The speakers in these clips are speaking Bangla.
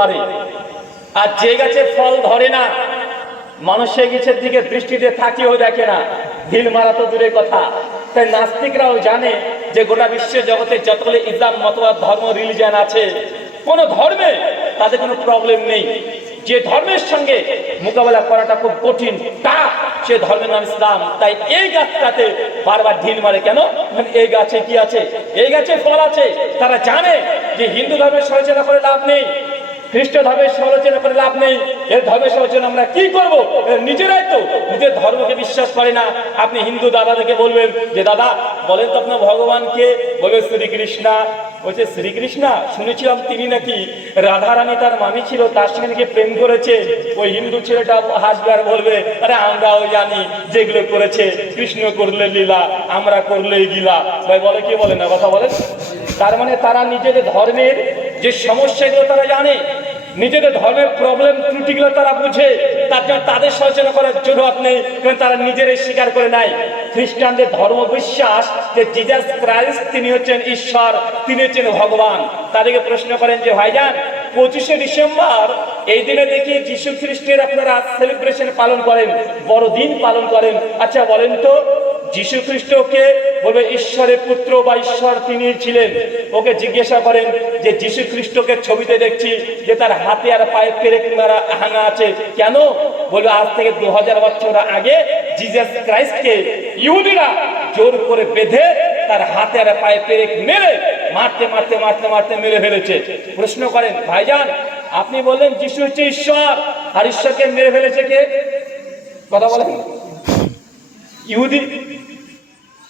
মারে, আর যে গাছের ফল ধরে না মানুষ সেই গাছের দিকে দৃষ্টিতে তাকিয়েও দেখে না, ঢিল মারা তো দূরের কথা। তাই নাস্তিকরাও জানে যে গোটা বিশ্ব জগতে যতগুলো ইসলাম মতবাদ ধর্ম রিলিজিয়ান আছে, কোনো ধর্মে তাদের কোনো প্রবলেম নেই। যে ধর্মের সঙ্গে মোকাবেলা করাটা খুব কঠিন, টাফ, সে ধর্মের নাম ইসলাম। তাই এই গাছটাতে বারবার ঢিল মারে কেন? এই গাছে কি আছে? এই গাছে ফল আছে। তারা জানে যে হিন্দু ধর্মের সমালোচনা করে লাভ নেই, খ্রিস্ট ধর্মের সমালোচনা করে লাভ নেই, এর ধর্মের সমালোচনা আমরা কি করব? নিজেরাই তো নিজের ধর্মকে বিশ্বাস করে না। আপনি হিন্দু দাদাদেরকে বলবেন যে দাদা বলেন তো আপনার ভগবান কে? বলবে শ্রীকৃষ্ণ। বলছে শ্রীকৃষ্ণ? শুনেছিলাম তিনি নাকি রাধারানী তার মামি ছিল, তার সঙ্গে নাকি প্রেম করেছে। ওই হিন্দু ছেলেটা হাসবে আর বলবে আরে আমরাও জানি যেগুলো করেছে, কৃষ্ণ করলে লীলা, আমরা করলেই গিলা। ভাই বলে কি বলে না কথা বলেন? তার মানে তারা নিজেদের ধর্মের যে সমস্যাগুলো তারা জানে, নিজেদের ধর্মের প্রবলেম ত্রুটিগুলো তারা বুঝে, তার জন্য তাদের সচেতন করার জরুরত নেই, কারণ তারা নিজেরাই স্বীকার করে নেয়। খ্রিস্টানদের ধর্ম বিশ্বাস যে জিজাস ক্রাইস্ট তিনি হচ্ছেন ঈশ্বর, তিনি হচ্ছেন ভগবান। তাদেরকে প্রশ্ন করেন যে ভাইজান 25শে ডিসেম্বর এই দিনে দেখি যীশু খ্রিস্টের আপনারা সেলিব্রেশন পালন করেন, বড়দিন পালন করেন। আচ্ছা বলেন তো যীশু খ্রিস্টকে বলবে ঈশ্বরের পুত্র বা ঈশ্বর তিনি ছিলেন। ওকে জিজ্ঞাসা করেন যে যীশু খ্রিস্টকে ছবিতে দেখছি যে তার হাতে আর পায়ে পেরেক মারা হাঙা আছে, কেন? বলবে আজ থেকে 2000 বছর আগে জিজাস ক্রাইস্টকে ইহুদিরা জোর করে বেঁধে তার হাতে আর পায়ে পেরেক মেরে মারতে মারতে মারতে মারতে মেরে ফেলেছে। প্রশ্ন করেন ভাইজান আপনি বললেন যীশু হচ্ছে ঈশ্বর, আর ঈশ্বরকে মেরে ফেলেছে কে? কথা বলেন। ইহুদি।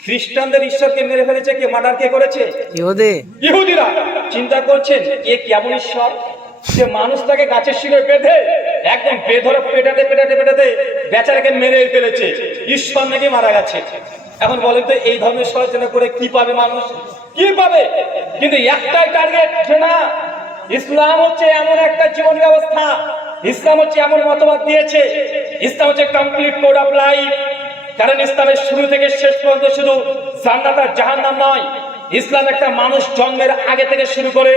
খ্রিস্টানদের ঈশ্বরকে মেরে ফেলেছে কে? মার্ডার কে করেছে? ইহুদিরা। চিন্তা করছেন এ কেমন ঈশ্বর? যে মানুষটাকে গাছের শিকড়ে বেঁধে একদম বেধরে পেটাতে পেটাতে পেটাতে বেচারাকে মেরে ফেলেছে, ঈশ্বর নাকি মারা গেছে। এখন বলেন তো এই ধর্মের সমালোচনা করে কি পাবে মানুষ? কি পাবে? কিন্তু একটাই টার্গেট, যে না ইসলাম হচ্ছে এমন একটা জীবন ব্যবস্থা, ইসলাম হচ্ছে এমন মতবাদ দিয়েছে, ইসলাম হচ্ছে কমপ্লিট কোড অফ লাইফ। কারণ ইসলামের শুরু থেকে শেষ পর্যন্ত শুধু জান্নাত আর জাহান্নাম নয়, ইসলাম একটা মানুষ জন্মের আগে থেকে শুরু করে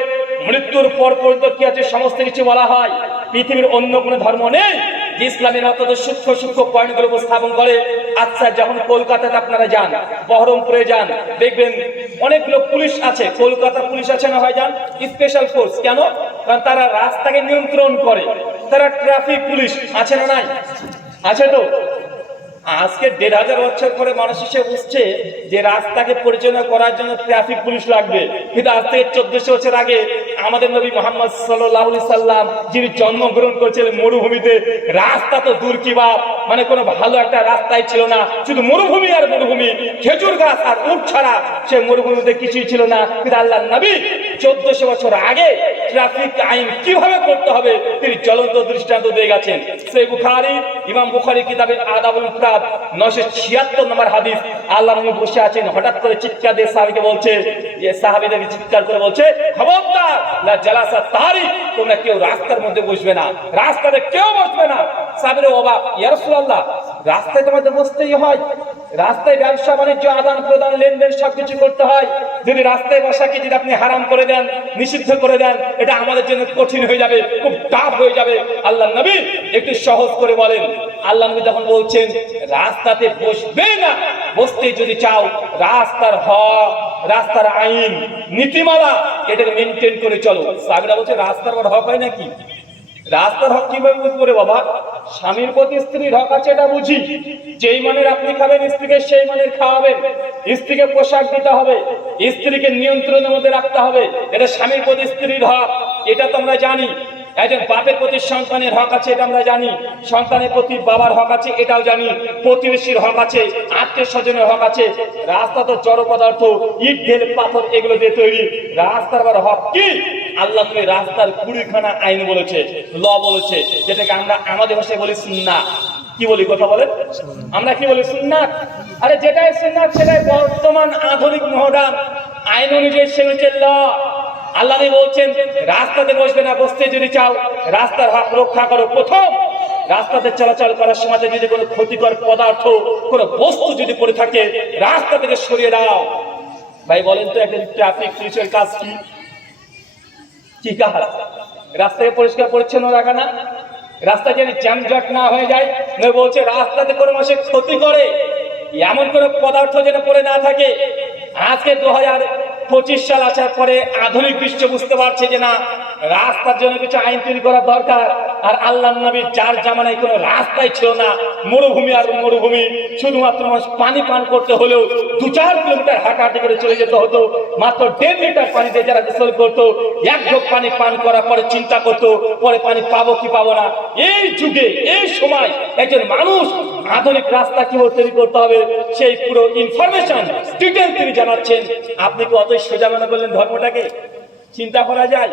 মৃত্যুর পর পর্যন্ত কি আছে সমস্ত কিছু বলা হয়। পৃথিবীর অন্য কোনো ধর্ম নেই যে ইসলামের অত্যন্ত সূক্ষ্ম সূক্ষ্ম পয়েন্টগুলো উপস্থাপন করে। আচ্ছা যখন কলকাতাতে আপনারা যান, বহরমপুরে যান, দেখবেন অনেকগুলো পুলিশ আছে। কলকাতা পুলিশ আছে না ভাই যান, স্পেশাল ফোর্স। কেন? কারণ তারা রাস্তাকে নিয়ন্ত্রণ করে, তারা ট্রাফিক পুলিশ আছে না? নাই আছে তো। আজকে 1500 বছর পরে মানুষ এসে বুঝছে যে রাস্তাকে পরিচালনা করার জন্য ট্রাফিক পুলিশ লাগবে, কিন্তু আজ থেকে 1400 বছর আগে আমাদের নবী মুহাম্মদ সাল্লাল্লাহু আলাইহি সাল্লাম যিনি জন্মগ্রহণ করেছিলেন মরুভূমিতে, রাস্তা তো দূর কি বাপ, মানে কোনো ভালো একটা রাস্তাই ছিল না, শুধু মরুভূমি আর মরুভূমি, খেজুর গাছ আর উট ছাড়া সে মরুভূমিতে কিছুই ছিল না। কিন্তু আল্লাহর নবী 1400 বছর আগে ট্রাফিক আইন কিভাবে করতে হবে তিনি জ্বলন্ত দৃষ্টান্ত দিয়ে গেছেন। সহিহ বুখারী, ইমাম বুখারী কিতাবের আদাবুল মুফরাদ 976 নম্বর হাদিস। আল্লাহ নবী বসে আছেন, হঠাৎ করে চিৎকার দিয়ে সাহাবীকে বলছে, যে সাহাবীদেরকে চিৎকার করে বলছে খবরদার লা জালাসা তারিক, তোমরা কেউ রাস্তার মধ্যে বসবে না, রাস্তাতে কেউ বসবে না। সাহাবীরা অবাক, ইয়া রাসূলুল্লাহ রাস্তায় তোমাদের বসতেই হয়? রাস্তায় ব্যবসা বাণিজ্য আদান প্রদান লেনদেন সবকিছু করতে হয়, যদি রাস্তায় বসাকে যদি আপনি হারাম করে দেন, নিষিদ্ধ করে দেন, এটা আমাদের জন্য কঠিন হয়ে যাবে, খুব টাফ হয়ে যাবে। আল্লাহ নবী একটু সহজ করে বলেন। আল্লাহ নবী যখন বলছেন রাস্তাতে বসবে না, বসতে যদি চাও রাস্তার হক, রাস্তার আইন নীতিমালা এটাকে মেনটেন করে চলো। সাহাবীরা বলছে রাস্তার হক হয় নাকি? রাস্তার হক কিভাবে বুঝবো রে বাবা? স্বামীর প্রতি স্ত্রীর হক আছে এটা বুঝি, যেই মানের আপনি খাবেন স্ত্রীকে সেই মানের খাওয়াবেন, স্ত্রীকে পোশাক দিতে হবে, স্ত্রীকে নিয়ন্ত্রণের মধ্যে রাখতে হবে, এটা স্বামীর প্রতি স্ত্রীর হক, এটা তো আমরা জানি। একজন বাপের প্রতি সন্তানের হক আছে, এটা আমরা জানি। সন্তানের প্রতি বাবার হক আছে, এটাও জানি। প্রতিবেশীর হক আছে, আত্মীয় স্বজনের হক আছে। রাস্তা তো জড় পদার্থ, ইট ঢেল পাথর এগুলো দিয়ে তৈরি। রাস্তার আবার হক কি? আল্লাহ তুমি রাস্তার 20খানা আইন বলেছে, ল বলেছে, যেটাকে আমরা আমাদের ভাষায় বলি সুন্নাহ। কি বলি কথা বলেন? আমরা কি বলি? সুন্নাহ। আরে যেটাই সুন্নাহ সেটাই বর্তমান আধুনিক মডার্ন আইন অনুযায়ী সে হচ্ছে ল। আল্লাহ বলছেন রাস্তাতে বসবে না, বসতে যদি চাও রাস্তার হক রক্ষা করো। প্রথম রাস্তাতে চলাচল করার সময় যদি কোনো ক্ষতিকর পদার্থ, কোনো বস্তু যদি পড়ে থাকে রাস্তা থেকে সরিয়ে দাও। ভাই বলেন তো একজন ট্রাফিক পুলিশের কাজ কি? কি কাজ? রাস্তাকে পরিষ্কার পরিচ্ছন্ন রাখা না, রাস্তা যেন জ্যামজট না হয়ে যায়। নবী বলছে রাস্তাতে কোনো মানুষের ক্ষতি করে এমন কোনো পদার্থ যেন পড়ে না থাকে। আজকে 2025 সাল আসার পরে আধুনিক বিশ্ব বুঝতে পারছে যে না, রাস্তার জন্য কিছু আইন তৈরি করা দরকার। আর আল্লাহর নবী যার জামানায় কোনো রাস্তাই ছিল না, মরুভূমি আর মরুভূমি, শুধুমাত্র মানুষ পানি পান করতে হলেও 2-4 কিলোমিটার হাঁটাহাঁটি করে চলে যেতে হতো। মাত্র 1.5 লিটার পানিতে যারা গোসল করতো, এক ঢোক পানি পান করার পরে চিন্তা করতো পরে পানি পাবো কি পাবো না। এই যুগে এই সময় একজন মানুষ আধুনিক রাস্তা কিভাবে তৈরি করতে হবে সেই পুরো ইনফরমেশন ডিটেইল তিনি জানাচ্ছেন। আপনি কি অতই সোজা মনে করলেন ধর্মটাকে? চিন্তা করা যায়।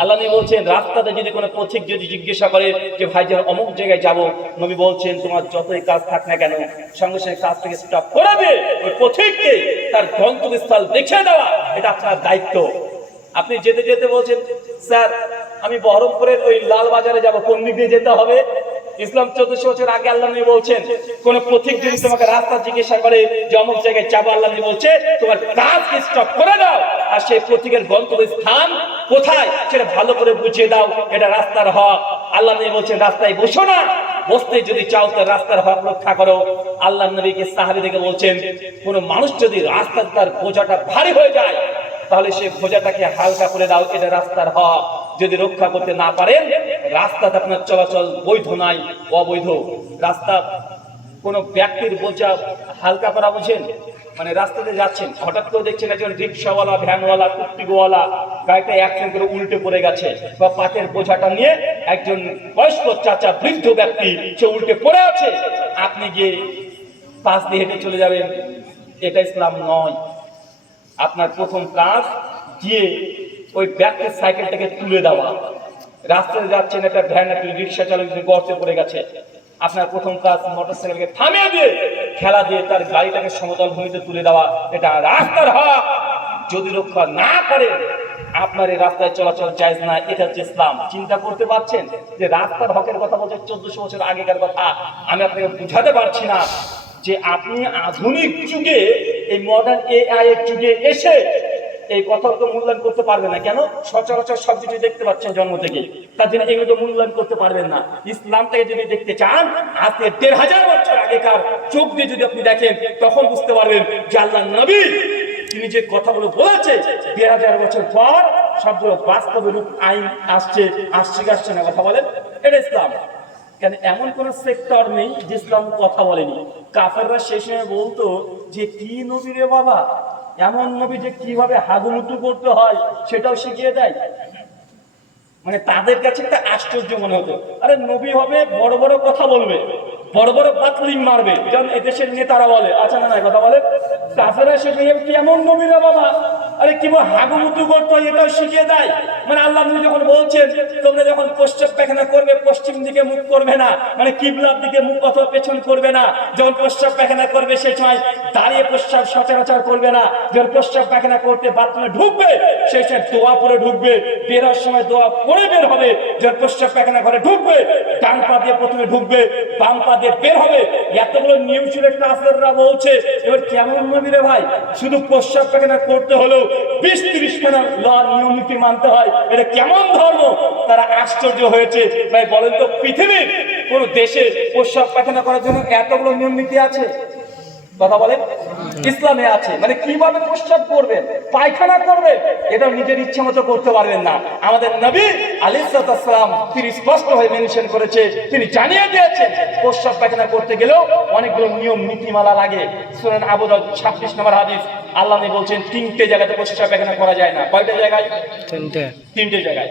আল্লাহ নবী বলছেন রাস্তাতে যদি কোনো পথিক যদি জিজ্ঞাসা করে যে ভাইজান অমুক জায়গায় যাব, নবী বলছেন তোমার যতই কাজ থাক না কেন সঙ্গে সঙ্গে কাজ থেকে স্টপ করে দিয়ে ওই পথিককে তার গন্তব্যস্থল দেখিয়ে দেওয়া, এটা আপনার দায়িত্ব। আপনি যেতে যেতে বলছেন স্যার আমি বহরমপুরের ওই লাল বাজারে যাব, কোন দিক দিয়ে যেতে হবে? ইসলাম 1400 বছর আগে আল্লাহ নবী বলছেন কোন পথিক যদি তোমাকে রাস্তা জিজ্ঞাসা করে যে অমুক জায়গায় যাবো, আল্লাহ নবী বলছে তোমার কাজকে স্টপ করে দাও আর সেই পথিকের গন্তব্য স্থান কোথায় সেটা ভালো করে বুঝিয়ে দাও। এটা রাস্তার হক। আল্লাহ নবী বলছেন রাস্তায় বসো না, বসতে যদি চাও তো রাস্তার হক রক্ষা করো। আল্লাহ নবীকে সাহাবীদেরকে বলছেন কোন মানুষ যদি রাস্তার তার বোঝাটা ভারী হয়ে যায় তাহলে সে বোঝাটাকে হালকা করে দাও, এটা রাস্তার হক। যদি রক্ষা করতে না পারেন রাস্তাতে আপনার চলাচল বৈধ নাই, অবৈধ রাস্তা। কোনো ব্যক্তির বোঝা হালকা করা বুঝেন, মানে রাস্তাতে যাচ্ছেন হঠাৎ করে দেখছেন একজন রিক্সাওয়ালা, ভ্যানওয়ালা, টুকটিওয়ালা গাড়িটা অ্যাক্সিডেন্ট করে উল্টে পড়ে গেছে, বা পাটের বোঝাটা নিয়ে একজন বয়স্ক চাচা বৃদ্ধ ব্যক্তি সে উল্টে পড়ে আছে, আপনি গিয়ে পাশ দিয়ে হেঁটে চলে যাবেন, এটা ইসলাম নয়। আপনার প্রথম কাজ গিয়ে ওই ব্যক্তির সাইকেলটাকে তুলে দেওয়া। রাস্তায় যাচ্ছেন একটা ভ্যান, একটা রিক্সা চালক গর্তে পড়ে গেছে, আপনার প্রথম কাজ মোটরসাইকেলকে থামিয়ে দিয়ে খেলা দিয়ে তার গাড়িটাকে সমতল ভূমিতে তুলে দেওয়া, এটা রাস্তার হক। যদি রক্ষা না করে আপনার এই রাস্তায় চলাচল জায়েজ না, এটা হচ্ছে ইসলাম। চিন্তা করতে পারছেন যে রাস্তার হকের কথা বলছে 1400 বছর আগেকার কথা। আমি আপনাকে বুঝাতে পারছি না যে আপনি আধুনিক যুগে এই মডার্ন এআই এর যুগে এসে এই কথাগুলো মূল্যায়ন করতে পারবেন না। কেন? সচরাচর সব কিছু দেখতে পাচ্ছেন জন্ম থেকে, তার জন্য এগুলো তো মূল্যায়ন করতে পারবেন না। ইসলামটাকে যদি দেখতে চান আজকে 1500 বছর আগেকার চোখ দিয়ে যদি আপনি দেখেন তখন বুঝতে পারবেন যে আল্লাহ নবী তিনি যে কথাগুলো বলেছে 2000 বছর পর সবগুলো বাস্তবে রূপ আইন আসছে না। কথা বলেন এটা ইসলাম। কেন এমন কোন সেক্টর নেই যে ইসলাম কথা বলেনি। কাফেররা সেই সময় বলতো যে কি নবী রে বাবা, এমন নবী যে কিভাবে হাগুমুতু করতে হয় সেটাও শিখিয়ে দেয়। মানে তাদের কাছে একটা আশ্চর্য মনে হতো, আরে নবী হবে বড় বড় কথা বলবে, বড় বড় বাতলিং মারবে, যেমন এদেশের নেতারা বলে। আচ্ছা না কথা বলে কাফেররা সে কেমন নবী রে বাবা, আরে কিভাবে হাগুমুতু করতে হয় এটাও শিখিয়ে দেয়। মানে আল্লাহ নবী যখন বলছেন তোমরা যখন প্রস্রাব পায়খানা করবে পশ্চিম দিকে মুখ করবে না, মানে কিবলার দিকে মুখ অথবা পেছন করবে না। যখন প্রস্রাব পায়খানা করবে সেই সময় দাঁড়িয়ে প্রস্রাব সচরাচর করবে না। যখন প্রস্রাব পায়খানা করতে বাথরুমে ঢুকবে সেই সময় দোয়া পরে ঢুকবে, বের হওয়ার সময় দোয়া পরে বের হবে। যখন প্রস্রাব পায়খানা ঘরে ঢুকবে ডান পা দিয়ে প্রথমে ঢুকবে, বাম পা দিয়ে বের হবে। এতগুলো নিয়ম ছিল কাফেররা বলছে। এবার কেমন নবী রে ভাই, শুধু প্রস্রাব পায়খানা করতে হলেও 20-30 খানা নিয়ম নীতি মানতে হয়, এটা কেমন ধর্ম? তারা আশ্চর্য হয়েছে। ভাই বলেন তো পৃথিবীর কোন দেশে প্রস্রাব পায়খানা করার জন্য এতগুলো নিয়ম নীতি আছে? কথা বলেন ইসলামে আছে। মানে কিভাবে প্রস্রাব করবেন, পায়খানা করবেন এটা নিজের ইচ্ছা মতো করতে পারবেন না। আমাদের নবী আলাইহিস সালাম তিনি স্পষ্ট হয়ে মেনশন করেছে, তিনি জানিয়ে দিয়েছেন প্রস্রাব পায়খানা করতে গেলেও অনেকগুলো নিয়ম নীতিমালা লাগে। সূরা আবু দাউদ 26 নম্বর হাদিস, আল্লাহ নবী বলছেন 3টে জায়গাতে প্রস্রাব পায়খানা করা যায় না। কয়টা জায়গায়? 3টে জায়গায়।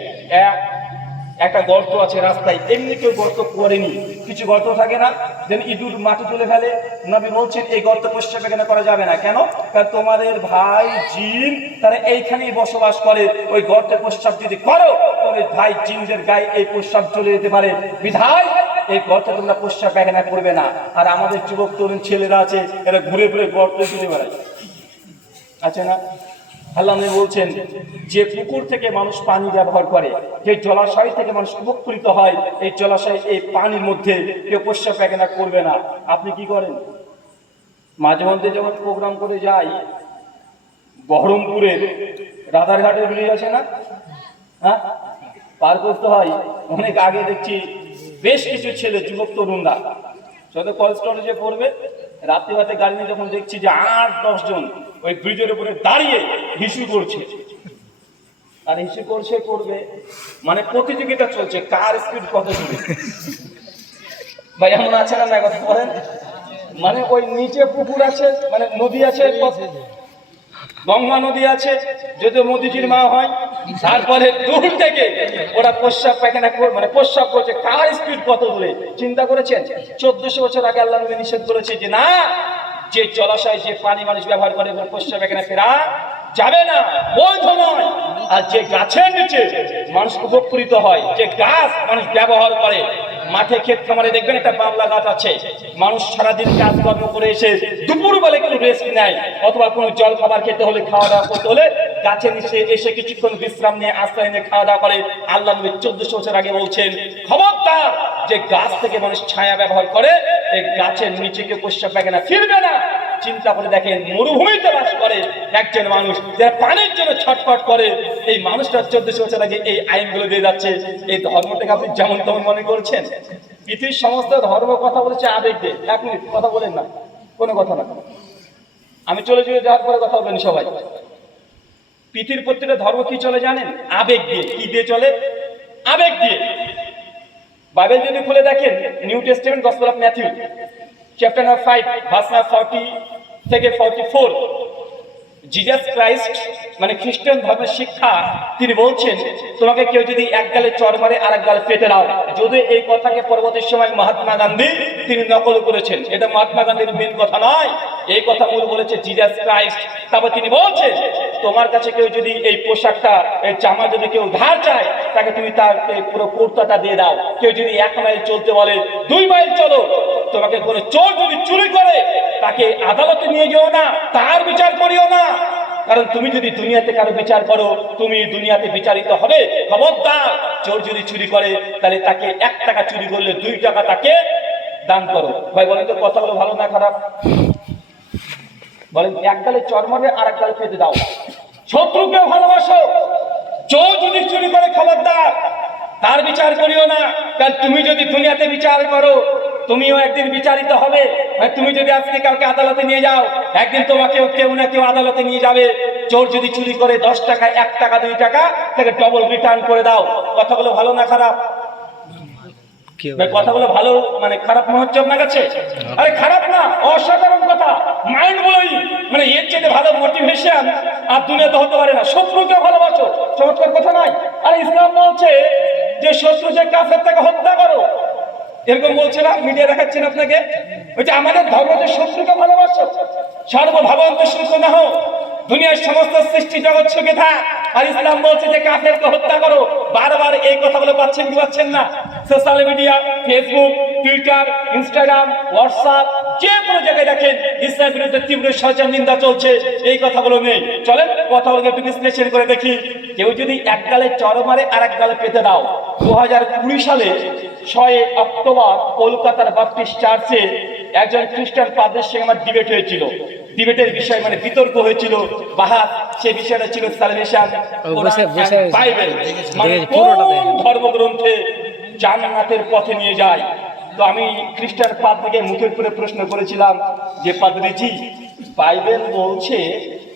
একটা গর্ত আছে রাস্তায়, এমনি কেউ গর্ত করেনি, কিছু গর্ত থাকে না যেন ইঁদুর মাটি তুলে ফেলে। নবী বলছেন এই গর্ত প্রস্রাব পায়খানা করা যাবে না। কেন? কারণ তোমাদের ভাই জিন তারা এইখানেই বসবাস করে, ওই গর্তে প্রস্রাব যদি করো তোমাদের ভাই জিনদের গায়ে এই প্রস্রাব চলে যেতে পারে, বিধায় এই গর্তে তোমরা প্রস্রাব পায়খানা করবে না। আর আমাদের যুবক তরুণ ছেলেরা আছে এরা ঘুরে ঘুরে গর্তে চলে বেড়ায়, আছে না? আল্লাহ নবী বলছেন যে পুকুর থেকে মানুষ পানি ব্যবহার করে, যে জলাশয় থেকে মানুষ উপকৃত হয়, এই জলাশয় এই পানির মধ্যে কেউ প্রস্রাব পায়খানা করবে না। আপনি কি করেন? মাঝে মধ্যে যখন প্রোগ্রাম করে যাই, বহরমপুরের রাধারঘাটের ব্রিজ আছে না, হ্যাঁ পার করতে হয়। অনেক আগে দেখছি বেশ কিছু ছেলে যুবক তরুণরা যত কলেজ টলেজে পড়বে, রাত্রিবাতে গাড়ি নিয়ে যখন দেখছি যে 8-10 জন ওই ব্রিজের উপরে দাঁড়িয়ে হিসু করছে, আর হিসু করবে মানে প্রতিযোগিতা চলছে কার স্পিড কত দূরে। ভাই এমন আছে না কথা বলেন? মানে ওই নিচে পুকুর আছে, মানে নদী আছে, গঙ্গা নদী আছে, যদিও মোদিজির মা হয়, তারপরে দূর থেকে ওরা প্রস্রাব পায়খানা মানে প্রস্রাব করছে, কার স্পিড কত দূরে। চিন্তা করেছেন 1400 বছর আগে আল্লাহ নবী নিষেধ করেছে যে না, যে জলাশয় যে পানি মানুষ ব্যবহার করে প্রস্রাব পায়খানা ফেরা যাবে না, বৈধ নয়। আর যে গাছের নিচে মানুষ উপকৃত হয়, যে গাছ মানুষ ব্যবহার করে, মাঠে ক্ষেত খামারে দেখবেন একটা বাবলা গাছ আছে, মানুষ সারাদিন কাজকর্ম করে এসে দুপুর বেলা একটু রেস্ট নেয়, অথবা কোনো জল খাবার খেতে হলে, খাওয়া দাওয়া করতে হলে গাছের নিচে এসে কিছুক্ষণ বিশ্রাম নিয়ে আশ্রয় নিয়ে খাওয়া দাওয়া করে। আল্লাহ নবী 1400 বছর আগে বলছেন, খবরদার যে গাছ থেকে মানুষ ছায়া ব্যবহার করে, এই গাছের নিচে কেউ প্রস্রাব পায়খানা ফিরবে না। চিন্তা করে দেখেন, মরুভূমিতে বাস করে একজন মানুষ, যারা পানির জন্য ছটফট করে, এই মানুষটা 1400 বছর আগে এই আইনগুলো দিয়ে যাচ্ছে। এই ধর্মটাকে আপনি যেমন তেমন মনে করছেন? পৃথিবীর সমস্ত ধর্ম কথা বলেছে আবেগ দিয়ে। 1 মিনিট কথা বলেন না, কোনো কথা না, আমি চলে যাওয়ার পরে কথা বলবেন সবাই। পৃথিবীর প্রত্যেকটা ধর্ম কি চলে জানেন? আবেগ দিয়ে। কি দিয়ে চলে? আবেগ দিয়ে। বাইবেল যদি খুলে দেখেন, new testament gospel of Matthew chapter number 5 verse number 40 থেকে 44, জিজাস ক্রাইস্ট মানে খ্রিস্টান ধর্মের শিক্ষা, তিনি বলছেন তোমাকে কেউ যদি এক গালে চড় মারে আর এক গালে পেটে দাও। যদি এই কথাকে পরবর্তী সময় মহাত্মা গান্ধী তিনি নকল করেছেন, এটা মহাত্মা গান্ধীর মেন কথা নয়, এই কথা মূল বলেছে জিজাস ক্রাইস্ট। তারপর তিনি বলছেন তোমার কাছে কেউ যদি এই পোশাকটা, এই জামা যদি কেউ ধার চায়, তাকে তুমি তার পুরো কুর্তাটা দিয়ে দাও। কেউ যদি 1 মাইল চলতে বলে 2 মাইল চলো। তোমাকে কোনো চোর যদি চুরি করে, তাকে আদালতে নিয়ে যেও না, তার বিচার করিও না, কারণ তুমি যদি দুনিয়াতে কারো বিচার করো, তুমি দুনিয়াতে বিচারিত হবে। খবরদার, চোর যদি চুরি করে, তাহলে তাকে 1 টাকা চুরি করলে 2 টাকা তাকে দান করো। ভাই বলেন তো কথাগুলো ভালো না খারাপ? বলেন, এক গালে চড় মারবে আর এক গালে পেতে দাও। শত্রুকে ভালোবাসো, চোর যদি চুরি করে খবরদার তার বিচার করিও না, কারণ তুমি যদি দুনিয়াতে বিচার করো, তুমিও একদিন বিচারিত হবে। তুমি যদি আজকে কাউকে আদালতে নিয়ে যাও, একদিন তোমাকেও কেউ না কেউ আদালতে নিয়ে যাবে। চোর যদি চুরি করে 10 টাকা, 1 টাকা, 2 টাকা, তাকে ডবল রিটার্ন করে দাও। কথাগুলো ভালো না খারাপ? কথাগুলো ভালো মানে খারাপ মনে হচ্ছে আপনার কাছে? আরে খারাপ না, অসাধারণ কথা, মাইন্ড ব্লোয়িং। মানে এর চেয়ে ভালো মোটিভেশন আর দুনিয়াতে হতে পারে না। শত্রুকে ভালোবাসো, চমৎকার কথা নয়? আর ইসলাম বলছে যে শত্রু যে কাফের তাকে হত্যা করো, এরকম বলছে না? মিডিয়া দেখাচ্ছেন আপনাকে, ওই যে আমাদের ধর্ম যে শত্রুকে ভালোবাসো, সর্বভাবন্ত সুখ না হোক, দুনিয়ার সমস্ত সৃষ্টি জগৎ সুখে থাক। আর ইসলাম বলছে যে কাফেরকে হত্যা করো। বারবার এই কথাগুলো পাচ্ছেন কি পাচ্ছেন না? Social media, Facebook, Twitter, Instagram, WhatsApp, যে কোনো জায়গায় দেখেন ইসলামের বিরুদ্ধে তীব্র সচেতন নিন্দা চলছে। এই কথাগুলো নেই। চলেন কথাগুলোকে একটু বিশ্লেষণ করে দেখি। কেউ যদি 1 গালে চড় মারে আর 1 গালে পেতে দাও। 2020 সালে 6 অক্টোবর কলকাতার বাপ্টিস্ট চার্চে একজন খ্রিস্টান পাদ্রীর সঙ্গে আমার ডিবেট হয়েছিল। ডিবেটের বিষয় মানে বিতর্ক হয়েছিল, বাহাত সেই বিষয়টা ছিল সালভেশন বাইবেল, মানে কোন ধর্মগ্রন্থে জান্নাতের পথে নিয়ে যায়। তো আমি খ্রিস্টান পাদ্রীকে মুখের উপরে প্রশ্ন করেছিলাম যে পাদ্রীজি, বাইবেল বলছে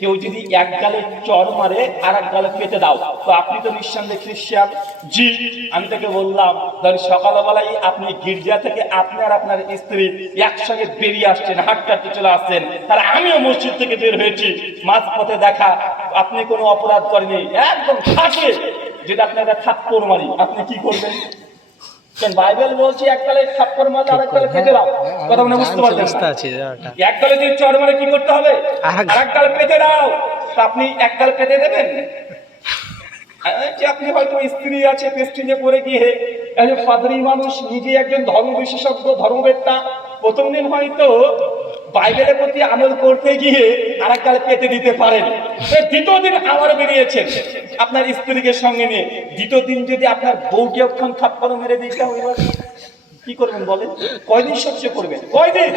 কেউ যদি 1 গালে চড় মারে আর 1 গালে পেতে দাও, তো আপনি তো নিঃসন্দেহে খ্রিস্টান। জি। আমি তাকে বললাম, ধরেন সকালবেলায় আপনি গির্জা থেকে আপনি আর আপনার স্ত্রী একসঙ্গে বেরিয়ে আসছেন, হাঁটতে চলে আসছেন, আর আমিও মসজিদ থেকে বের হয়েছি, মাঝপথে দেখা, আপনি কোনো অপরাধ করেনি, একদম থাকে যেটা আপনারা থাপ্পড় মারি, আপনি কি করবেন? বাইবেল বলছে 1 গালে থাপ্পড় মারলে আর 1 গালে পেতে দাও। কথা মনে বুঝতে পারছেন? 1 গালে যদি চড় মারে কি করতে হবে? আর 1 গালে পেতে দাও। তা আপনি 1 গালে পেতে দেবেন? যে আপনি হয়তো স্ত্রী আছে, পেস্টিজে পড়ে গিয়ে একজন পাদ্রী মানুষ, নিজে একজন ধর্ম বিশেষজ্ঞ, ধর্মবেত্তা, প্রথম দিন হয়তো বাইবেলের প্রতি আমল করতে গিয়ে আর 1 গালে পেতে দিতে পারেন। দ্বিতীয় দিন আবার বেরিয়েছেন আপনার স্ত্রীকে সঙ্গে নিয়ে। দ্বিতীয় দিন যদি আপনার বউকে ওখান থাপ্পড় মেরে দিতে হয়, কি করবেন বলেন? কয়দিন সহ্য করবেন? কয়দিন?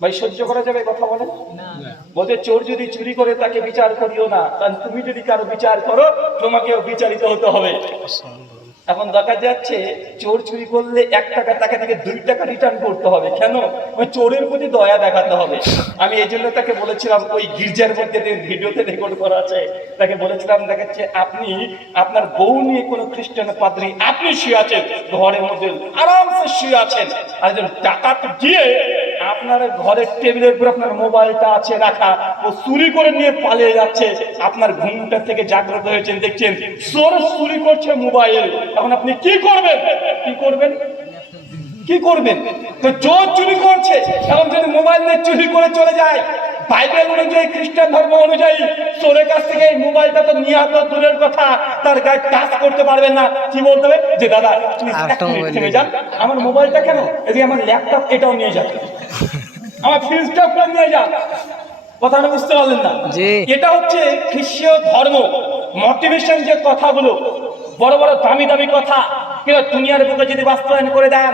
ভাই সহ্য করা যাবে কথা বলে? বলতে চোর যদি চুরি করে তাকে বিচার করিও না, কারণ তুমি যদি কারো বিচার করো তোমাকেও বিচারিত হতে হবে। এখন দেখা যাচ্ছে চোর চুরি করলে 1 টাকা তাকে 2 টাকা রিটার্ন করতে হবে। কেন? ওই চোরের প্রতি দয়া দেখাতে হবে। আমি এই জন্য তাকে বলেছিলাম, ওই গির্জার মধ্যে ভিডিওতে রেকর্ড করা আছে, তাকে বলেছিলাম দেখাচ্ছে আপনি আপনার বউ নিয়ে কোনো খ্রিস্টান পাদ্রী আপনি শুয়ে আছেন ঘরের মধ্যে আরামসে শুয়ে আছেন, আর একজন ডাকাত গিয়ে আপনার ঘরের টেবিলের উপর আপনার মোবাইলটা আছে রাখা, ও চুরি করে নিয়ে পালিয়ে যাচ্ছে, আপনার ঘুমটা থেকে জাগ্রত হয়েছেন, দেখছেন চোর চুরি করছে মোবাইল, এখন আপনি কি করবেন? কি করবেন? কি করবেন? তো চোর চুরি করছে, এখন যদি মোবাইল নিয়ে চুরি করে চলে যায়, বাইবেল অনুযায়ী খ্রিস্টান ধর্ম অনুযায়ী চোরের কাছ থেকে এই মোবাইলটা তো নিয়ে আসা দূরের কথা, তার গায়ে টাচ করতে পারবেন না। কি বলতে হবে? যে দাদা প্লিজ একটু থেমে যান, আমার মোবাইলটা কেন, এদিকে আমার ল্যাপটপ এটাও নিয়ে যান, আমার ফ্রিজটা ফোন নিয়ে যান। কথাটা বুঝতে পারলেন না? এটা হচ্ছে খ্রিস্টীয় ধর্ম মোটিভেশন, যে কথাগুলো বড় বড় দামি দামি কথা কিন্তু দুনিয়ার বুকে যদি বাস্তবায়ন করে দেন,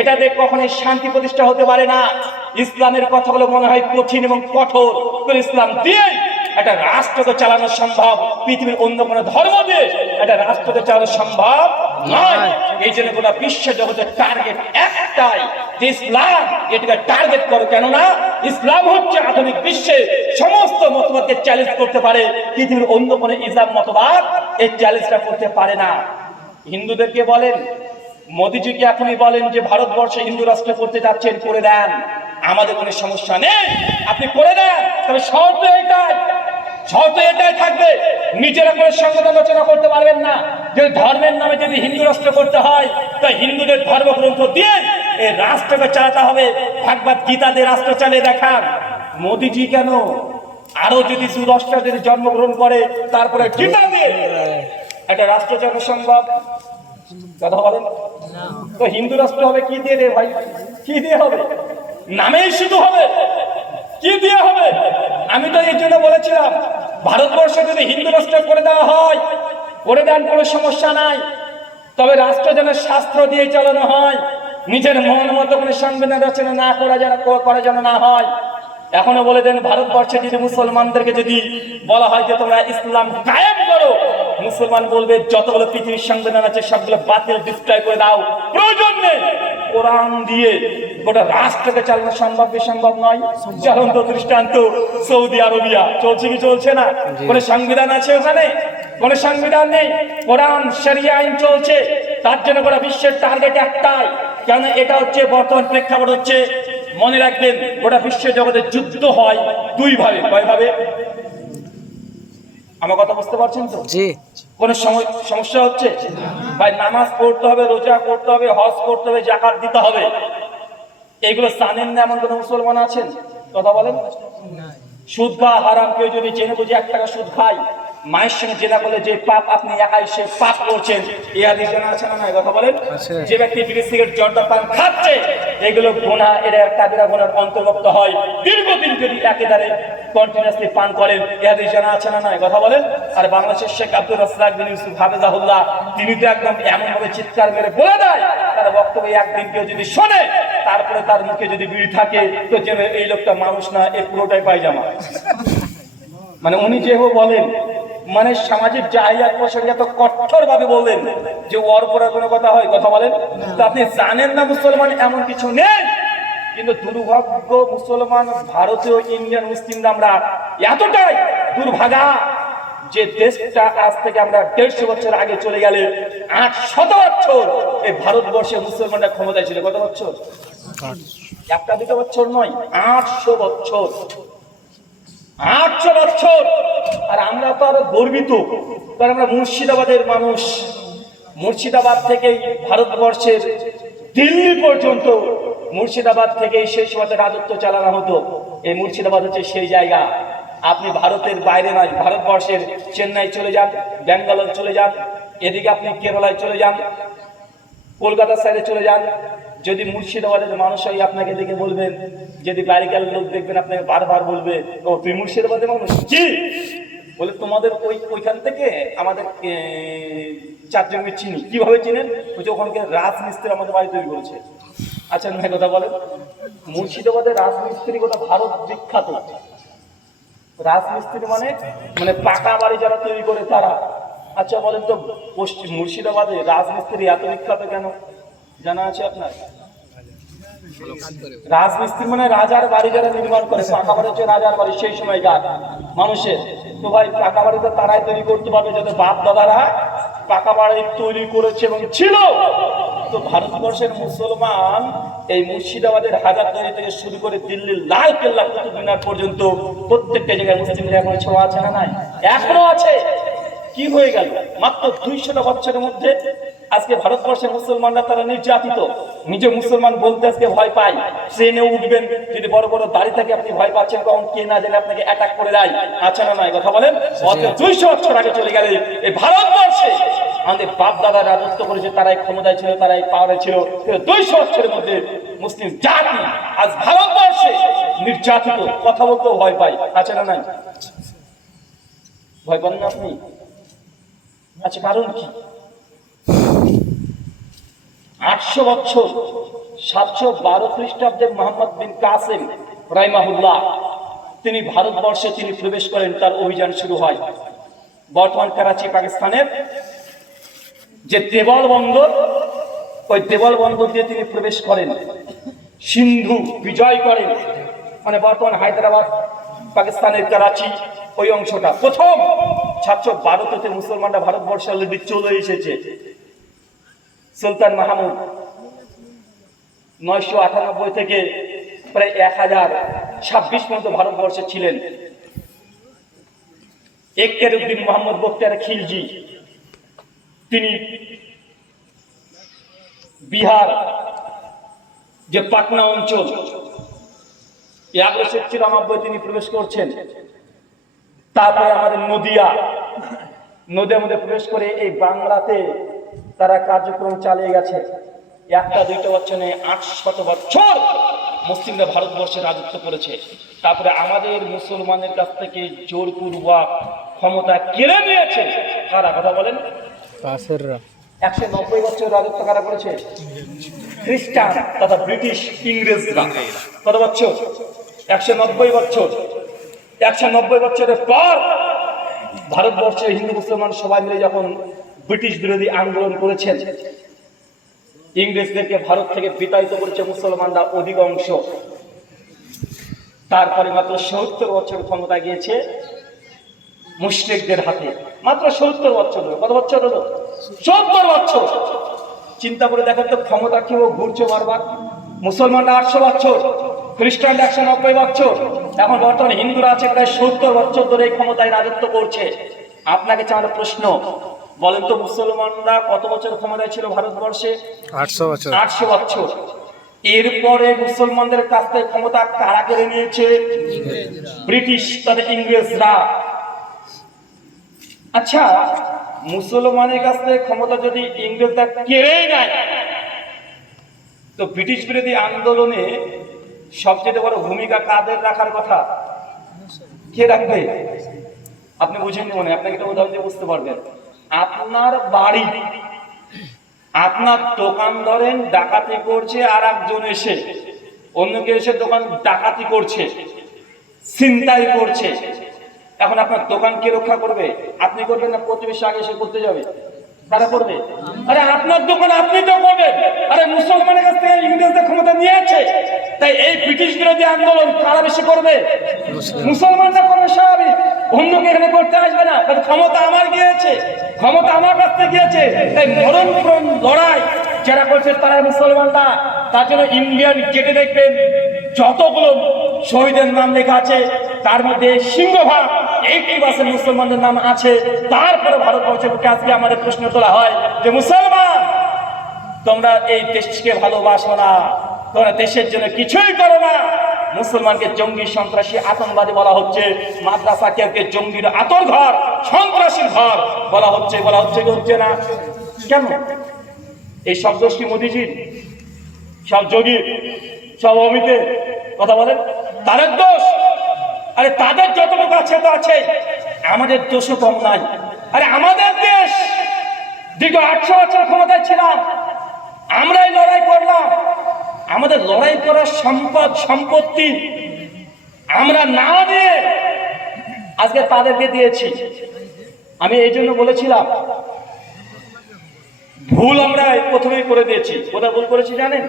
এটাতে কখনোই শান্তি প্রতিষ্ঠা হতে পারে না। ইসলামের কথাগুলো মনে হয় কঠিন এবং কঠোর, কিন্তু ইসলাম দিয়ে একটা রাষ্ট্রকে চালানো সম্ভব, পৃথিবীর অন্য কোনো ধর্ম দিয়ে একটা রাষ্ট্রকে চালানো সম্ভব নয়। এই জন্য গোটা বিশ্ব জগতের টার্গেট একটাই, যে ইসলাম এটাকে টার্গেট করো। কেননা ইসলাম হচ্ছে আধুনিক বিশ্বে সমস্ত মতবাদকে চ্যালেঞ্জ করতে পারে, পৃথিবীর অন্য কোনো ইসলাম মতবাদ এই চ্যালেঞ্জটা করতে পারে না। হিন্দুদেরকে বলেন, মোদিজিকে এখনই বলেন যে ভারতবর্ষে হিন্দু রাষ্ট্র করতে যাচ্ছেন, করে দেন, আমাদের কোনো সমস্যা নেই, আপনি করে দেন, তবে শর্ত এটাই থাকবে, নিজেরা করে সংগঠন রচনা করতে পারবেন না। যে ধর্মের নামে যদি হিন্দু রাষ্ট্র করতে হয়, তা হিন্দুদের ধর্মগ্রন্থ দিয়ে এই রাষ্ট্রকে চালাতে হবে। ভাগবত গীতা দিয়ে রাষ্ট্র চালিয়ে দেখান। মোদিজি কেন, আরো যদি 10টা যদি জন্মগ্রহণ করে তারপরে গীতা দিয়ে একটা রাষ্ট্র চালানো সম্ভব? কথা বলেন তো হিন্দু রাষ্ট্র হবে কি দিয়ে রে ভাই? কি দিয়ে হবে? নামেই শুধু হবে, কি দিয়ে হবে? আমি তো এই জন্য বলেছিলাম ভারতবর্ষে যদি হিন্দু রাষ্ট্র করে দেওয়া হয়, করে দেন, কোনো সমস্যা নাই, তবে রাষ্ট্র যেন শাস্ত্র দিয়ে চালানো হয়, নিজের মন মতো কোনো সংবিধান রচনা না করা যেন না হয়। এখনো বলে দেন ভারতবর্ষে যদি মুসলমানদেরকে যদি বলা হয় যে তোমরা ইসলাম কায়েম করো, মুসলমান বলবে যতগুলো পৃথিবীর সংবিধান আছে সবগুলো বাতিল, ডিস্ট্রয় করে দাও, প্রয়োজন নেই। কোরআন দিয়ে গোটা রাষ্ট্রকে চালানো সম্ভব বিসম্ভব নয়। চলন্ত দৃষ্টান্ত সৌদি আরবিয়া, চলছে কি চলছে না? কোনো সংবিধান আছে ওখানে? কোনো সংবিধান নেই, কোরআন শরিয়া আইন চলছে। তার জন্য গোটা বিশ্বের টার্গেট একটাই, কেন এটা হচ্ছে বর্তমান প্রেক্ষাপট হচ্ছে, মনে রাখবেন গোটা বিশ্ব জগতে যুদ্ধ হয় 2 ভাবে। কয় ভাবে? আমার কথা বুঝতে পারছেন তো? কোন সমস্যা হচ্ছে ভাই? নামাজ পড়তে হবে, রোজা করতে হবে, হজ করতে হবে, যাকাত দিতে হবে, এগুলো জানেন না এমন কোন মুসলমান আছেন? কথা বলেন। সুদ বা হারাম কেউ যদি জেনে বুঝে 1 টাকা সুদ খায়, মায়ের সঙ্গে জেনা করলে যে পাপ আপনি একাই সে পাপ করছেন, এই হাদিস জানা আছে না? কথা বলেন। যে ব্যক্তি বিড়ি সিগারেট জর্দা পান খাচ্ছে, এগুলো গুনাহ, এটা কাবিরা গুনার অন্তর্ভুক্ত হয়। দীর্ঘদিন যদি একেবারে কন্টিনিউয়াসলি পান করেন, এই হাদিস জানা আছে না? কথা বলেন। আর বাংলাদেশের শেখ আব্দুর রাজ্জাক বিন ইউসুফ হাফেজাহুল্লাহ, তিনি তো একদম এমন ভাবে চিৎকার মেরে বলে দেয়, তার বক্তব্য একদিন কেউ যদি শোনে, তারপরে তার মুখে যদি বিড়ি থাকে, তো যেন এই লোকটা মানুষ না, এই পুরোটাই পায়জামা। মানে উনি যেভাবে বলেন, মানে সামাজিক জাহিলিয়াত প্রসঙ্গে এত কঠোর ভাবে বললেন যে ওর পরে কোনো কথা হয়? কথা বলেন তো। আপনি জানেন না মুসলমান এমন কিছু নেই, কিন্তু দুর্ভাগ্য মুসলমান, ভারতীয়, ইন্ডিয়ান মুসলিমরা আমরা এতটাই দুর্ভাগা যে দেশটা আজ থেকে আমরা 150 বছর আগে চলে গেলে 800 বছর এই ভারতবর্ষে মুসলমানরা ক্ষমতায় ছিল। কত বছর? 1-2 বছর নয়, 800 বছর। 800 বছর। আর আমরা তো আরো গর্বিত, কারণ আমরা মুর্শিদাবাদের মানুষ। মুর্শিদাবাদ থেকেই ভারতবর্ষের দিল্লি পর্যন্ত মুর্শিদাবাদ থেকেই সেই সময় রাজত্ব চালানো হতো। এই মুর্শিদাবাদ হচ্ছে সেই জায়গা। আপনি ভারতের বাইরে নয়, ভারতবর্ষের চেন্নাই চলে যান, ব্যাঙ্গালোর চলে যান, এদিকে আপনি কেরালায় চলে যান, কলকাতার সাইডে চলে যান, যদি মুর্শিদাবাদের মানুষ হয় আপনাকে দেখে বলবেন, যদি বাইরেকার লোক দেখবেন আপনাকে বারবার বলবে, ও তুই মুর্শিদাবাদের মানুষ? কি বলে, তোমাদের ওইখান থেকে আমাদের 4 জনকে চিনি। কিভাবে চিনেন? ওখানকার রাজমিস্ত্রি আমাদের বাড়ি তৈরি করেছে। আচ্ছা, না কথা বলেন। মুর্শিদাবাদের রাজমিস্ত্রি গোটা ভারত বিখ্যাত। রাজমিস্ত্রি মানে মানে পাকা বাড়ি যারা তৈরি করে তারা। আচ্ছা বলেন তো পশ্চিম মুর্শিদাবাদে রাজমিস্ত্রি এত বিখ্যাত কেন, জানা আছে আপনার? রাজমিস্ত্রি মানে রাজার বাড়ি যারা নির্মাণ করে, পাকা বাড়ি হচ্ছে রাজার বাড়ি সেই সময়কার মানুষের। তো ভাই পাকা বাড়ি তো তারাই তৈরি করতে পারবে যাদের বাপ দাদারা পাকা বাড়ি তৈরি করেছে এবং ছিল। তো ভারতবর্ষের মুসলমান এই মুর্শিদাবাদের হাজারদুয়ারি থেকে শুরু করে দিল্লির লাল কেল্লা কুতুব মিনার পর্যন্ত প্রত্যেকটা জায়গায় মুসলিমরা এখন ছোঁয়া আছে না নাই? এখনো আছে। কি হয়ে গেল? মাত্র 200টা বছরের মধ্যে আজকে ভারতবর্ষের মুসলমানরা তারা নির্যাতিত। নিজে মুসলমান বলতে আজকে ভয় পায়। ট্রেনে উঠবেন যদি বড় বড় দাড়ি থাকে আপনি ভয় পাচ্ছেন কখন কে না জেনে আপনাকে অ্যাটাক করে দেয়। আচ্ছা না নাই কথা বলেন? 200 বছর আগে চলে গেলে এই ভারতবর্ষে আমাদের বাপ দাদা রাজত্ব করেছে, তারাই ক্ষমতায় ছিল, তারাই পাওয়ারে ছিল। 200 বছরের মধ্যে মুসলিম জাতি আজ ভারতবর্ষে নির্যাতিত, কথা বলতেও ভয় পায়। আচ্ছা না নাই? ভয় পান না আপনি? আচ্ছা কারণ কি? 800 বছর 712 খ্রিস্টাব্দে মোহাম্মদ বিন কাসেম রাহিমাহুল্লাহ তিনি ভারতবর্ষে তিনি প্রবেশ করেন, তার অভিযান শুরু হয়। বর্তমান করাচি পাকিস্তানের যে দেওয়াল বন্দর, ওই দেওয়াল বন্দর দিয়ে তিনি প্রবেশ করেন, সিন্ধু বিজয় করেন। মানে বর্তমান হায়দ্রাবাদ পাকিস্তানের করাচি ওই অংশটা প্রথম 712তে মুসলমানরা ভারতবর্ষে অলরেডি চলে এসেছে। সুলতান মাহমুদ 998 থেকে প্রায় 1026 পর্যন্ত ভারতবর্ষে ছিলেন। একতেরউদ্দিন মোহাম্মদ বখতিয়ার খিলজি তিনি বিহার যে পাটনা অঞ্চল 1194 তিনি প্রবেশ করছেন। তারপরে আমাদের নদিয়ার মধ্যে প্রবেশ করে এই বাংলাতে তারা কার্যক্রম চালিয়ে গেছে। একটা দুইটা বছর নেই, 800 বছর মুসলিমরা ভারতবর্ষে রাজত্ব করেছে। তারপরে আমাদের মুসলমানের কাছ থেকে জোরপূর্বক ক্ষমতা কেড়ে নিয়েছে কারা, কথা বলেন? 190 বছর রাজত্ব কারা করেছে? খ্রিস্টান তথা ব্রিটিশ ইংরেজরা। কত বছর? 190 বছর। 190 বছরের পর ভারতবর্ষে হিন্দু মুসলমান সবাই মিলে যখন ব্রিটিশ বিরোধী আন্দোলন করেছেন, ইংরেজদেরকে ভারত থেকে বিতাড়িত করেছে মুসলমানরা অধিকাংশ। তারপরে মাত্র 70 বছর ক্ষমতা গিয়েছে মুশরিকদের হাতে। মাত্র 70 বছর হলো। কত বছর হলো? 70 বছর। চিন্তা করে দেখেন তো ক্ষমতা কেউ ঘুরছে বারবার। মুসলমানরা 800 বছর, খ্রিস্টানরা 190 বছর, এখন বর্তমানে হিন্দুরা আছে প্রায় 70 বছর ধরে এই ক্ষমতায় রাজত্ব করছে। আপনাকে চার প্রশ্ন, বলেন তো মুসলমানরা কত বছর ক্ষমতায় ছিল ভারতবর্ষে? 800 বছর। 800 বছর। এরপরে মুসলমানদের কাছ থেকে ক্ষমতা কারা কেড়ে নিয়েছে? ব্রিটিশ তথা ইংরেজরা। আচ্ছা, মুসলমানের কাছ থেকে ক্ষমতা যদি ইংরেজরা কেড়েই নেয়, তো ব্রিটিশ বিরোধী আন্দোলনে সবচেয়ে বড় ভূমিকা কাদের রাখার কথা? কে রাখবে? আপনি বুঝেননি মনে, আপনাকে একটা উদাহরণ দিয়ে বুঝতে পারবেন। আপনার বাড়ি, আপনার দোকান ধরেন ডাকাতি করছে, আর একজন এসে অন্য কেউ এসে দোকান ডাকাতি করছে, ছিনতাই করছে। এখন আপনার দোকান কে রক্ষা করবে? আপনি করবেন না প্রতিবেশী আগে এসে করতে যাবে? কারা করবে? আরে আপনার দোকান আপনি তো করবেন। আরে মুসলমানের কাছ থেকে ইংরেজদের ক্ষমতা নিয়েছে, তাই এই ব্রিটিশ বিরোধী আন্দোলন কারা বেশি করবে? মুসলমানরা করবে স্বাভাবিক, অন্যকে এখানে করতে আসবে না। ক্ষমতা আমার গিয়েছে, ক্ষমতা আমার কাছ থেকে গিয়েছে, তাই মরণপণ লড়াই যারা করছে তারা মুসলমানরা। তার জন্য ইন্ডিয়ান গেটে দেখবেন যতগুলো শহীদের নাম লেখা আছে তার মধ্যে সিংহভাগ 80% মুসলমানদের নাম আছে। তারপরে ভারতবর্ষের বুকে আজকে আমাদের প্রশ্ন তোলা হয় যে মুসলমান তোমরা এই দেশকে ভালোবাসো না, তোমরা দেশের জন্য কিছুই করো না। মুসলমানকে জঙ্গি, সন্ত্রাসী, আতঙ্কবাদী বলা হচ্ছে, মাদ্রাসাকে জঙ্গির আতর ঘর, সন্ত্রাসীর ঘর বলা হচ্ছে হচ্ছে না কেন? এই সব দোষ কি মোদীজির? সব যোগীর, সব অমিতের? কথা বলেন, তাদের দোষ? আরে তাদের যতটুকু আছে তো আছে, আমাদের দোষও কম নাই। আরে আমাদের দেশ দীর্ঘ 800 বছর ক্ষমতায় ছিলাম, আমরাই লড়াই করলাম, আমাদের লড়াই করার সম্পদ সম্পত্তি আমরা না নিয়ে আজকে তাদেরকে দিয়েছি। আমি এই জন্য বলেছিলাম ভুল আমরা প্রথমেই করে দিয়েছি। কোথায় ভুল করেছি জানেন?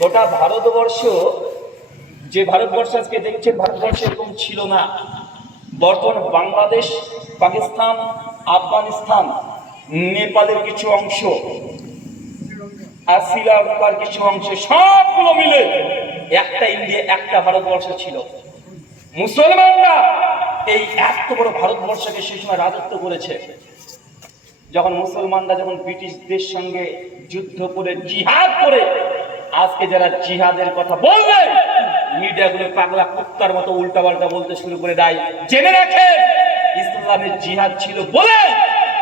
গোটা ভারতবর্ষ, যে ভারতবর্ষ আজকে দেখছেন, ভারতবর্ষ এরকম ছিল না। বর্তমান বাংলাদেশ, পাকিস্তান, আফগানিস্তান, নেপালের কিছু অংশ আর শ্রীলঙ্কার কিছু অংশ, সবগুলো মিলে একটা ইন্ডিয়া, একটা ভারতবর্ষ ছিল। মুসলমানরা এই এত বড় ভারতবর্ষকে সেই সময় রাজত্ব করেছে। যখন মুসলমানরা যখন ব্রিটিশদের সঙ্গে যুদ্ধ করে, জিহাদ করে, আজকে যারা জিহাদের কথা বলবে মিডিয়াগুলো পাগলা কুত্তার মতো উল্টাপাল্টা বলতে শুরু করে দেয়। জেনে রাখেন, ইসলামের জিহাদ ছিল বলে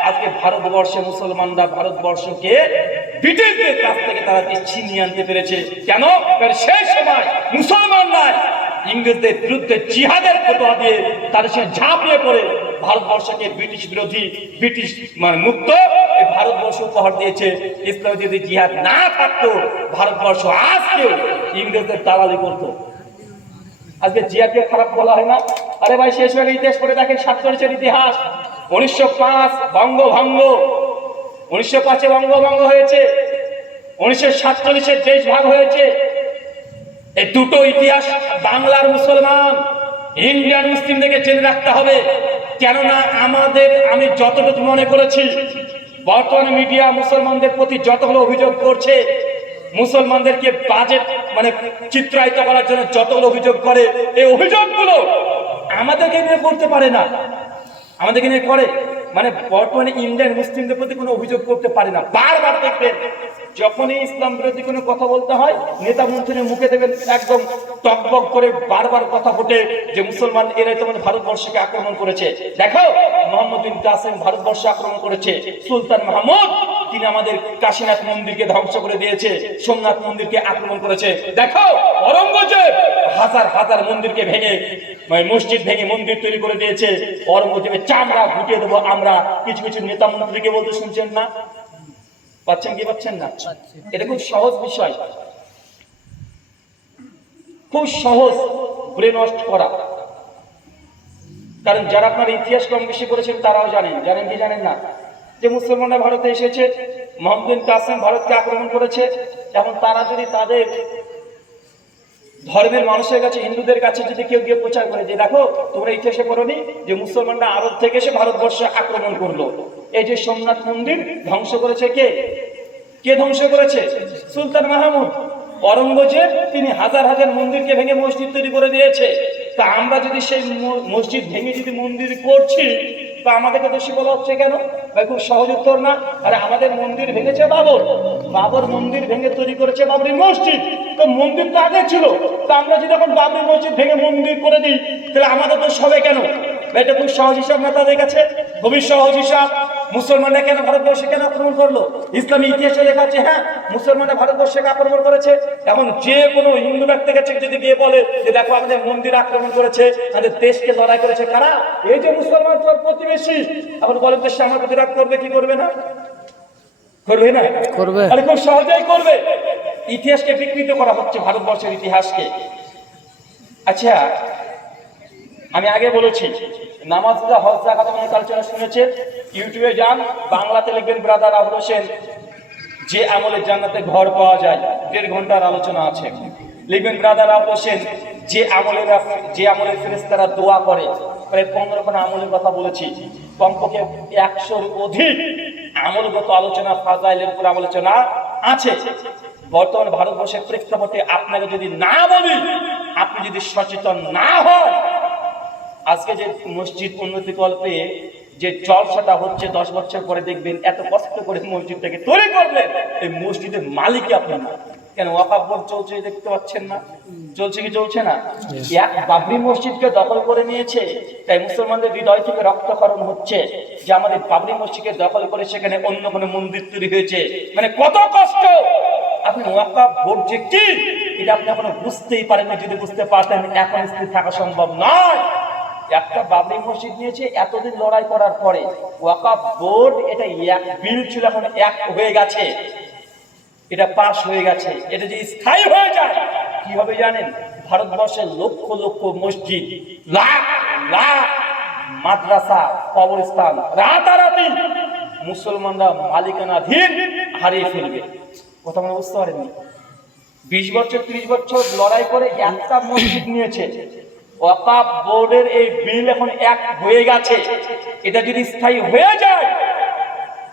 আজকে ভারতবর্ষে মুসলমানরা ভারতবর্ষকে ব্রিটিশদের কাছ থেকে তারা ছিনিয়ে আনতে পেরেছে। কেন? কারণ সেই সময় মুসলমানরা ইংরেজদের বিরুদ্ধে জিহাদের ফতোয়া দিয়ে তাদের সঙ্গে ঝাঁপিয়ে পড়ে ভারতবর্ষকে ব্রিটিশ বিরোধী, ব্রিটিশ মুক্ত এই ভারতবর্ষ উপহার দিয়েছে। ইসলাম যদি জিহাদ না থাকতো, ভারতবর্ষ আজকেও ইংরেজদের দালালি করতো। আজকে জিহাদকে খারাপ বলা হয় না? আরে ভাই, শেষ হয়ে ইতিহাস পড়ে দেখেন, 47-এর ইতিহাস। 1905 বঙ্গভঙ্গ, 1905-এ বঙ্গভঙ্গ হয়েছে, 1947-এর দেশ ভাগ হয়েছে। এই দুটো ইতিহাস বাংলার মুসলমান, ইন্ডিয়ান মুসলিমদেরকে জেনে রাখতে হবে। কেননা আমি যতটুকু মনে করেছি, বর্তমান মিডিয়া মুসলমানদের প্রতি যতগুলো অভিযোগ করছে, মুসলমানদেরকে বাজেট চিত্রায়িত করার জন্য যতগুলো অভিযোগ করে, এই অভিযোগগুলো আমাদেরকে নিয়ে করতে পারে না, আমাদেরকে নিয়ে করে। বর্তমানে ইন্ডিয়ান মুসলিমদের প্রতি কোনো অভিযোগ করতে পারে না। বারবার দেখবেন যখনই ইসলাম বিরোধী কোনো কথা বলতে হয়, নেতা মন্ত্রীর মুখে দেবেন একদম টকবক করে বারবার কথা ফুটে যে মুসলমান এরাই তোমাদের ভারতবর্ষকে আক্রমণ করেছে। দেখো, মোহাম্মদ বিন কাসেম ভারতবর্ষে আক্রমণ করেছে, সুলতান মাহমুদ তিনি আমাদের কাশীনাথ মন্দিরকে ধ্বংস করে দিয়েছে, সোমনাথ মন্দিরকে আক্রমণ করেছে। দেখো, অরঙ্গজেব হাজার হাজার মন্দিরকে ভেঙে, মসজিদ ভেঙে মন্দির তৈরি করে দিয়েছে। অরঙ্গজেবের চামড়া ঘুটিয়ে দেবো আমরা। কিছু কিছু নেতা মন্ত্রীকে বলতে শুনছেন না? পাচ্ছেন কি পাচ্ছেন না? এটা খুব সহজ বিষয়, খুব সহজ ব্রেন ওয়াশ করা। কারণ যারা আপনার ইতিহাস কম বেশি করেছেন তারাও জানেন কি জানেন না, যে মুসলমানরা ভারতে এসেছে, মোহাম্মদ বিন কাসেম ভারতকে আক্রমণ করেছে। এখন তারা যদি তাদের ধর্মের মানুষের কাছে, হিন্দুদের কাছে যদি কেউ গিয়ে প্রচার করে যে দেখো তোমরা ইতিহাসে পড়োনি যে মুসলমানরা আরব থেকে এসে ভারতবর্ষে আক্রমণ করলো, এই যে সোমনাথ মন্দির ধ্বংস করেছে কে ধ্বংস করেছে? সুলতান মাহমুদ। অরঙ্গজেব তিনি হাজার হাজার মন্দিরকে ভেঙে মসজিদ তৈরি করে দিয়েছে। তা আমরা যদি সেই মসজিদ ভেঙে যদি মন্দির করছি, তা আমাদেরকে দোষী বলা হচ্ছে কেন? ভাই, খুব সহজ উত্তর না? আরে আমাদের মন্দির ভেঙেছে বাবর মন্দির ভেঙে তৈরি করেছে বাবরি মসজিদ। তো মন্দির তো আগে ছিল, তা আমরা যদি এখন বাবরি মসজিদ ভেঙে মন্দির করে দিই, তাহলে আমাদের দোষ হবে কেন? এটা খুব সহজ হিসাব না তাদের কাছে, খুবই সহজ হিসাব। মুসলমানরা কেন ভারতবর্ষে কেন আক্রমণ করলো? ইসলামী ইতিহাসে লেখা আছে, হ্যাঁ মুসলমানরা ভারতবর্ষে আক্রমণ করেছে। এখন যে কোনো হিন্দু ব্যক্তি কাছে যদি গিয়ে বলে যে দেখো আমাদের মন্দির আক্রমণ করেছে, আমাদের দেশকে লড়াই করেছে কারা? এই যে মুসলমান তোর প্রতিবেশী। এখন বলেন দেশে আমার প্রতিরাগ করবে কি করবে না? করবে না? করবে। তাহলে খুব সহজেই করবে। ইতিহাসকে বিকৃত করা হচ্ছে, ভারতবর্ষের ইতিহাসকে। আচ্ছা, আমি আগে বলেছি নামাজ, হজ, যাকাত আলোচনা শুনেছে, ইউটিউবে যান, বাংলাতে লিখবেন ব্রাদার আবুল হোসেন যে আমলে জান্নাতে ঘর পাওয়া যায়, 1.5 ঘন্টার আলোচনা আছে। লিখবেন ব্রাদার আবুল হোসেন যে আমলের ফেরেশতারা দোয়া করে, প্রায় 15খানা আমলের কথা বলেছি। কমপক্ষে 100-র অধিক আমলগত আলোচনা, ফাজাইলের উপর আলোচনা আছে। বর্তমান ভারতবর্ষের প্রেক্ষাপটে আপনাকে যদি না বলি, আপনি যদি সচেতন না হন, আজকে যে মসজিদ উন্নতি কল্পে যে জলসাটা হচ্ছে, 10 বছর পরে দেখবেন এত কষ্ট করে মসজিদটাকে তৈরি করলেন, এই মসজিদের মালিকই আপনি না। কেন? ওয়াকফ বোর্ড চলছে, দেখতে পাচ্ছেন না? চলছে কি চলছে না? এক বাবরি মসজিদকে দখল করে নিয়েছে, তাই মুসলমানদের হৃদয় থেকে রক্তক্ষরণ হচ্ছে যে আমাদের বাবরি মসজিদকে দখল করে সেখানে অন্য কোনো মন্দির তৈরি হয়েছে। কত কষ্ট! আপনি ওয়াকফ বোর্ড যে কি, এটা আপনি এখনো বুঝতেই পারেননি। যদি বুঝতে পারতেন, এখন স্থির থাকা সম্ভব নয়। একটা বাবরি মসজিদ নিয়েছে এতদিন লড়াই করার পরে, ওয়াকফ বোর্ড এটা এক বিল ছিল, এখন এক হয়ে গেছে। এটা পাস হয়ে গেছে, এটা যে স্থায়ী হয়ে যায় কি হবে জানেন? ভারতবর্ষের লক্ষ লক্ষ মসজিদ, লাখ লাখ মাদ্রাসা, কবরস্থান রাতারাতি মুসলমানরা মালিকানাধীন হারিয়ে ফেলবে। কথা মনে বুঝতে পারেননি? 20 বছর 30 বছর লড়াই করে একটা মসজিদ নিয়েছে। ওয়াকফ বোর্ডের এই বিল এখন এক হয়ে গেছে, এটা যদি স্থায়ী হয়ে যায়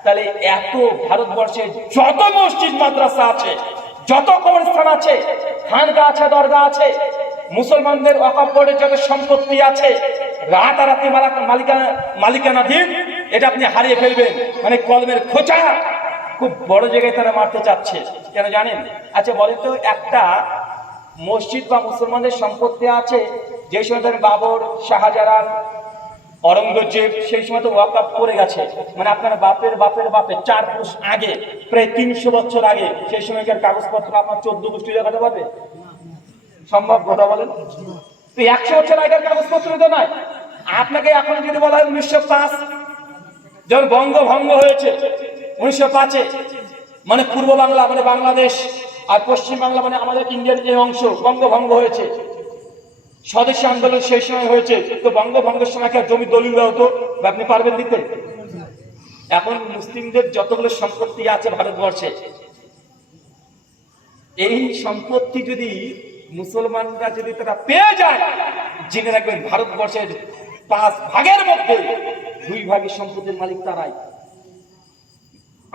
তাহলে এত ভারতবর্ষে যত মসজিদ মাদ্রাসা আছে, যত কবরস্থান আছে, খানকা আছে, দরগা আছে, মুসলমানদের ওয়াকফ বোর্ডের যত সম্পত্তি আছে রাতারাতি মালিকানাধীন, এটা আপনি হারিয়ে ফেলবেন। মানে কলমের খোঁচা খুব বড় জায়গায় তারা মারতে চাচ্ছে। কেন জানেন? আচ্ছা বলেন তো, একটা মসজিদ বা মুসলমানদের সম্পত্তি আছে, যে সময় ধরেন বাবর, শাহজালাল, অরঙ্গজেব সেই সময় তো ওয়াকফ করে গেছে, মানে আপনার বাপের বাপের বাপের 4 পুরুষ আগে, প্রায় 300 বছর আগে, সেই সময়কার কাগজপত্র আপনার 14 গোষ্ঠী দেখাতে পারবে? সম্ভব? কথা বলেন তো। 100 বছর আগের কাগজপত্র তো নয়। আপনাকে এখন যদি বলা হয় 1905 যখন বঙ্গভঙ্গ হয়েছে, 1905-এ, মানে পূর্ব বাংলা মানে বাংলাদেশ আর পশ্চিম বাংলা মানে আমাদের ইন্ডিয়ার যে অংশ, বঙ্গভঙ্গ হয়েছে, স্বদেশী আন্দোলন সেই সময় হয়েছে। তো বঙ্গভঙ্গের সময় একটা জমি দলিল দেওয়া হতো, আপনি পারবেন দিতে? এখন মুসলিমদের যতগুলো সম্পত্তি আছে ভারতবর্ষে, এই সম্পত্তি যদি মুসলমানরা যদি তারা পেয়ে যায়, জেনে রাখবেন ভারতবর্ষের 5 ভাগের মধ্যে 2 ভাগের সম্পত্তির মালিক তারাই।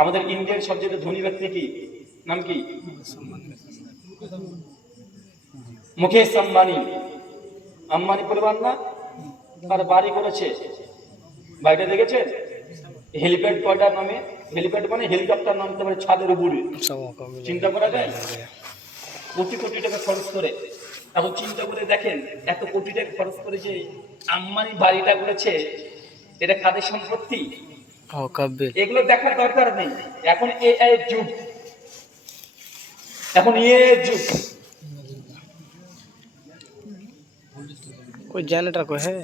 আমাদের ইন্ডিয়ার সবচেয়ে ধনী ব্যক্তি কি? নাম কি? মুকেশ আম্বানি। আম্বানি পরিবার না? তার বাড়ি করেছে, বাড়িটা দেখেছেন? হেলিপ্যাড কয়টার নামে? হেলিপ্যাড মানে হেলিকপ্টার নামতে পারে ছাদের উপরে, চিন্তা করা যায়? কোটি কোটি টাকা খরচ করে। এখন চিন্তা করে দেখেন, এত কোটি টাকা খরচ করে যে আম্বানি বাড়িটা করেছে, এটা কাদের সম্পত্তি? এগুলো দেখার দরকার নেই। এখন এআই যুগ, এখন এআই যুগ। कोई जनरेटर को है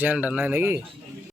जनरेटर नहीं लगी।